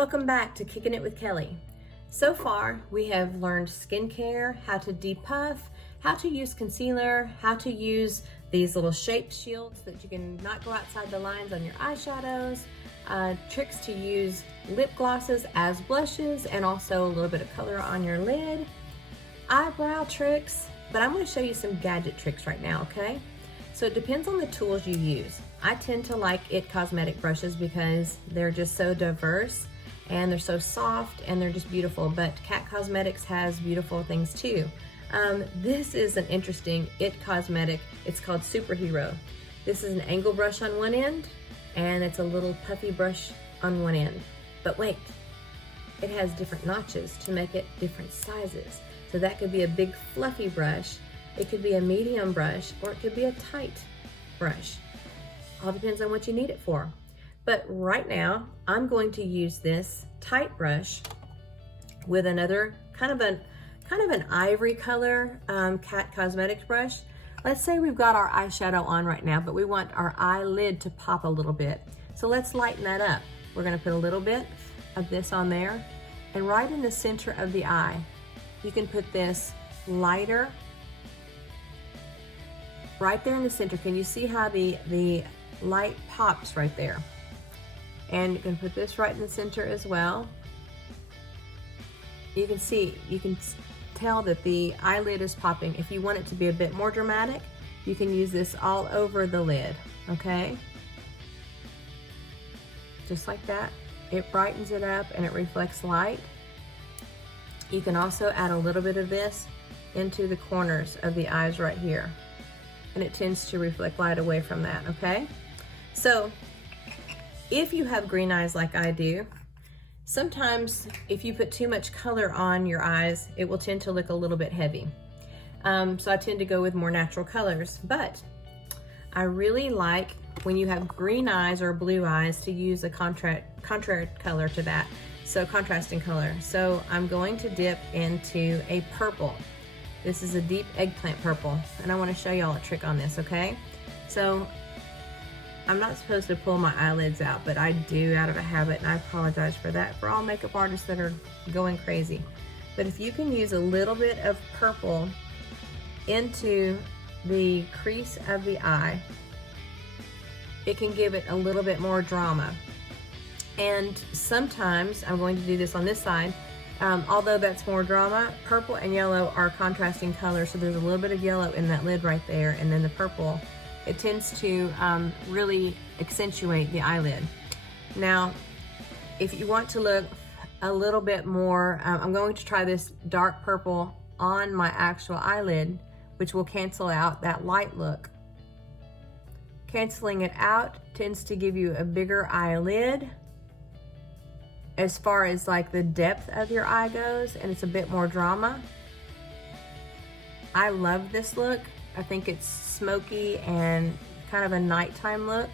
Welcome back to Kickin It With Kelly. So far, we have learned skincare, how to depuff, how to use concealer, how to use these little shape shields that you can not go outside the lines on your eyeshadows, tricks to use lip glosses as blushes, and also a little bit of color on your lid, eyebrow tricks, but I'm going to show you some gadget tricks right now, okay? So it depends on the tools you use. I tend to like IT Cosmetic brushes because they're just so diverse and they're so soft and they're just beautiful, but Cat Cosmetics has beautiful things too. This is an interesting IT Cosmetic. It's called Superhero. This is an angle brush on one end and it's a little puffy brush on one end. But wait, it has different notches to make it different sizes. So that could be a big fluffy brush, it could be a medium brush, or it could be a tight brush. All depends on what you need it for. But right now, I'm going to use this tight brush with another kind of an ivory color Cat Cosmetics brush. Let's say we've got our eyeshadow on right now, but we want our eyelid to pop a little bit. So let's lighten that up. We're gonna put a little bit of this on there, and right in the center of the eye, you can put this lighter right there in the center. Can you see how the light pops right there? And you can put this right in the center as well. You can see, you can tell that the eyelid is popping. If you want it to be a bit more dramatic, you can use this all over the lid, okay? Just like that. It brightens it up and it reflects light. You can also add a little bit of this into the corners of the eyes right here, and it tends to reflect light away from that, okay? So if you have green eyes like I do, sometimes if you put too much color on your eyes, it will tend to look a little bit heavy. So I tend to go with more natural colors, but I really like when you have green eyes or blue eyes to use a contrary color to that, so contrasting color. So I'm going to dip into a purple. This is a deep eggplant purple, and I want to show y'all a trick on this, okay? So I'm not supposed to pull my eyelids out, but I do out of a habit, and I apologize for that for all makeup artists that are going crazy. But if you can use a little bit of purple into the crease of the eye, it can give it a little bit more drama. And sometimes, I'm going to do this on this side, although that's more drama, purple and yellow are contrasting colors, so there's a little bit of yellow in that lid right there, and then the purple, it tends to really accentuate the eyelid. Now, if you want to look a little bit more, I'm going to try this dark purple on my actual eyelid, which will cancel out that light look. Canceling it out tends to give you a bigger eyelid as far as like the depth of your eye goes, and it's a bit more drama. I love this look. I think it's smoky and kind of a nighttime look.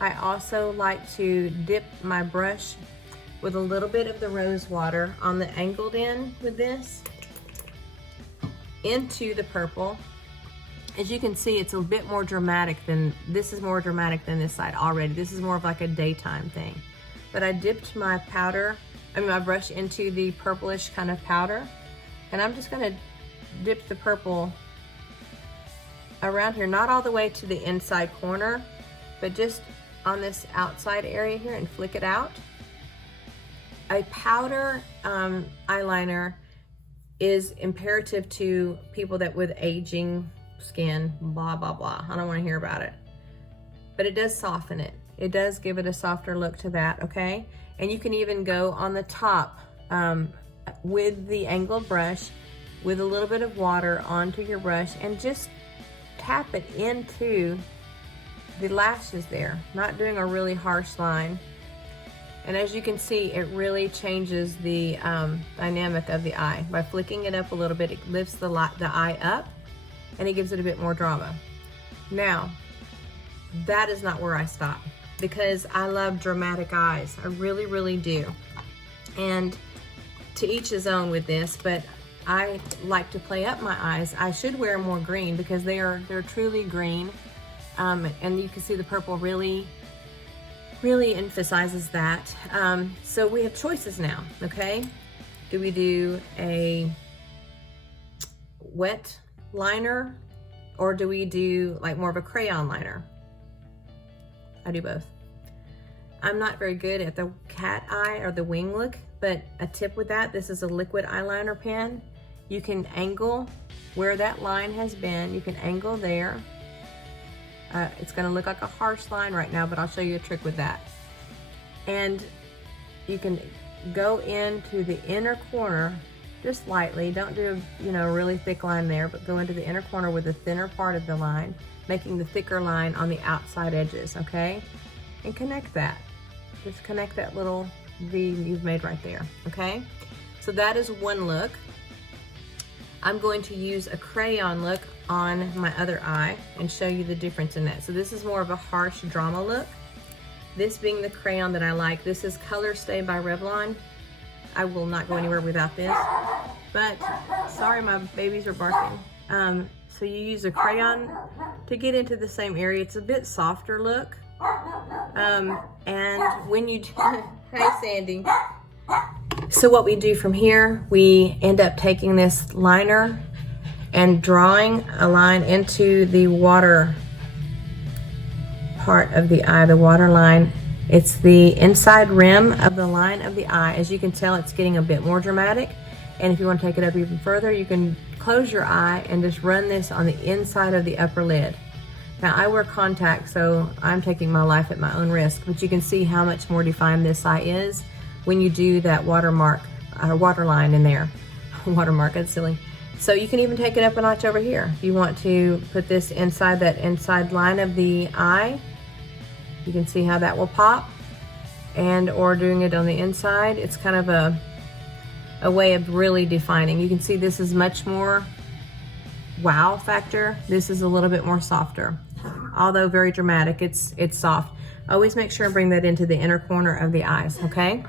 I also like to dip my brush with a little bit of the rose water on the angled end with this into the purple. As you can see, it's a bit more dramatic than, this is more dramatic than this side already. This is more of like a daytime thing. But I dipped my my brush into the purplish kind of powder, and I'm just gonna dip the purple around here, not all the way to the inside corner, but just on this outside area here, and flick it out. A powder eyeliner is imperative to people that with aging skin, blah, blah, blah. I don't want to hear about it. But it does soften it. It does give it a softer look to that, okay? And you can even go on the top with the angled brush with a little bit of water onto your brush and just tap it into the lashes there, not doing a really harsh line. And as you can see, it really changes the dynamic of the eye. By flicking it up a little bit, it lifts the eye up and it gives it a bit more drama. Now, that is not where I stop, because I love dramatic eyes. I really, really do. And to each his own with this, but I like to play up my eyes. I should wear more green because they're truly green. And you can see the purple really really emphasizes that. So we have choices now, okay? Do we do a wet liner, or do we do like more of a crayon liner? I do both. I'm not very good at the cat eye or the wing look, but a tip with that, this is a liquid eyeliner pen. You can angle where that line has been. You can angle there. It's gonna look like a harsh line right now, but I'll show you a trick with that. And you can go into the inner corner just lightly. Don't do a really thick line there, but go into the inner corner with the thinner part of the line, making the thicker line on the outside edges, okay? And connect that. Just connect that little V you've made right there, okay? So that is one look. I'm going to use a crayon look on my other eye and show you the difference in that. So this is more of a harsh drama look. This being the crayon that I like. This is Color Stay by Revlon. I will not go anywhere without this. But, sorry, my babies are barking. So you use a crayon to get into the same area. It's a bit softer look. And when you, hey Sandy. So what we do from here, we end up taking this liner and drawing a line into the water part of the eye, the water line. It's the inside rim of the line of the eye. As you can tell, it's getting a bit more dramatic. And if you want to take it up even further, you can close your eye and just run this on the inside of the upper lid. Now I wear contacts, so I'm taking my life at my own risk, but you can see how much more defined this eye is when you do that watermark, water line in there. Watermark, that's silly. So you can even take it up a notch over here. If you want to put this inside that inside line of the eye, you can see how that will pop. And or doing it on the inside, it's kind of a way of really defining. You can see this is much more wow factor. This is a little bit more softer. Although very dramatic, it's soft. Always make sure and bring that into the inner corner of the eyes, okay?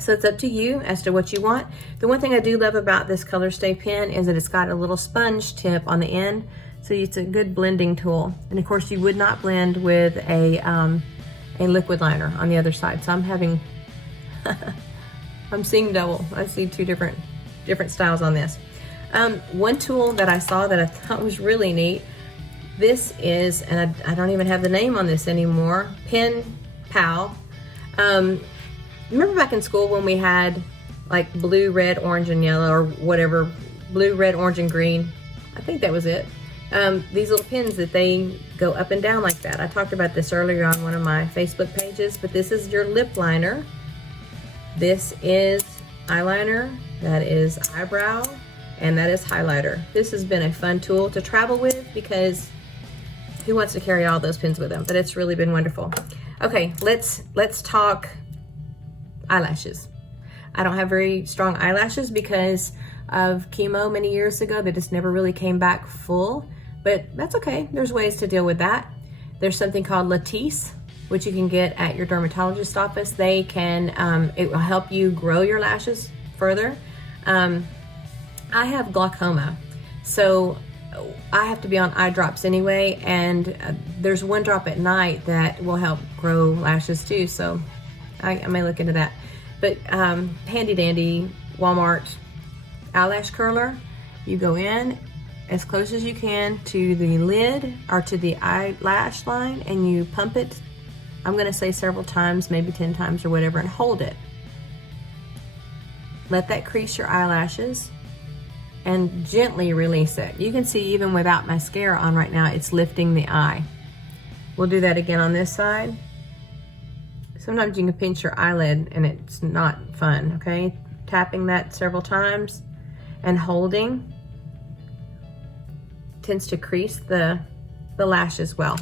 So it's up to you as to what you want. The one thing I do love about this Color Stay pen is that it's got a little sponge tip on the end, so it's a good blending tool. And of course you would not blend with a liquid liner on the other side. So I'm having, I'm seeing double. I see two different styles on this. One tool that I saw that I thought was really neat, this is, and I don't even have the name on this anymore, Pen Pal. Remember back in school when we had like blue, red, orange, and yellow, or whatever, blue, red, orange, and green? I think that was it. These little pins that they go up and down like that. I talked about this earlier on one of my Facebook pages, but this is your lip liner. This is eyeliner, that is eyebrow, and that is highlighter. This has been a fun tool to travel with because who wants to carry all those pins with them? But it's really been wonderful. Okay, let's talk eyelashes. I don't have very strong eyelashes because of chemo many years ago. They just never really came back full, but that's okay. There's ways to deal with that. There's something called Latisse, which you can get at your dermatologist office. They can, it will help you grow your lashes further. I have glaucoma, so I have to be on eye drops anyway, and there's one drop at night that will help grow lashes too, so I may look into that. But handy dandy Walmart eyelash curler, you go in as close as you can to the lid or to the eyelash line and you pump it, I'm gonna say several times, maybe 10 times or whatever, and hold it. Let that crease your eyelashes and gently release it. You can see even without mascara on right now, it's lifting the eye. We'll do that again on this side. Sometimes you can pinch your eyelid and it's not fun, okay? Tapping that several times and holding tends to crease the lash as well.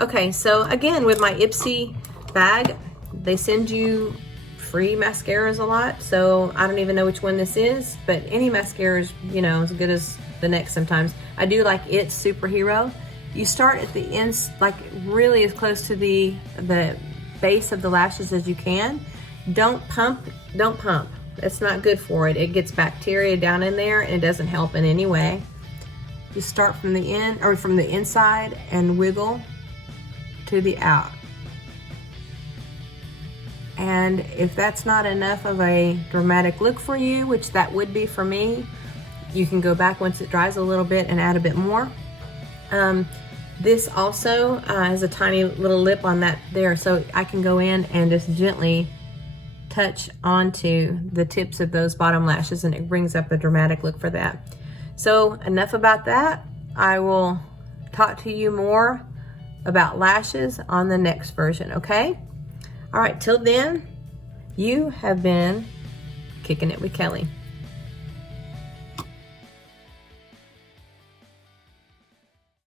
Okay, so again, with my Ipsy bag, they send you free mascaras a lot, so I don't even know which one this is, but any mascara is, you know, as good as the next sometimes. I do like It's Superhero. You start at the ends, like really as close to the base of the lashes as you can. Don't pump. It's not good for it. It gets bacteria down in there and it doesn't help in any way. You start from the end or from the inside and wiggle to the out. And if that's not enough of a dramatic look for you, which that would be for me, you can go back once it dries a little bit and add a bit more. This also has a tiny little lip on that there, so I can go in and just gently touch onto the tips of those bottom lashes, and it brings up a dramatic look for that. So enough about that. I will talk to you more about lashes on the next version, okay? All right, till then, you have been Kicking It with Kelly.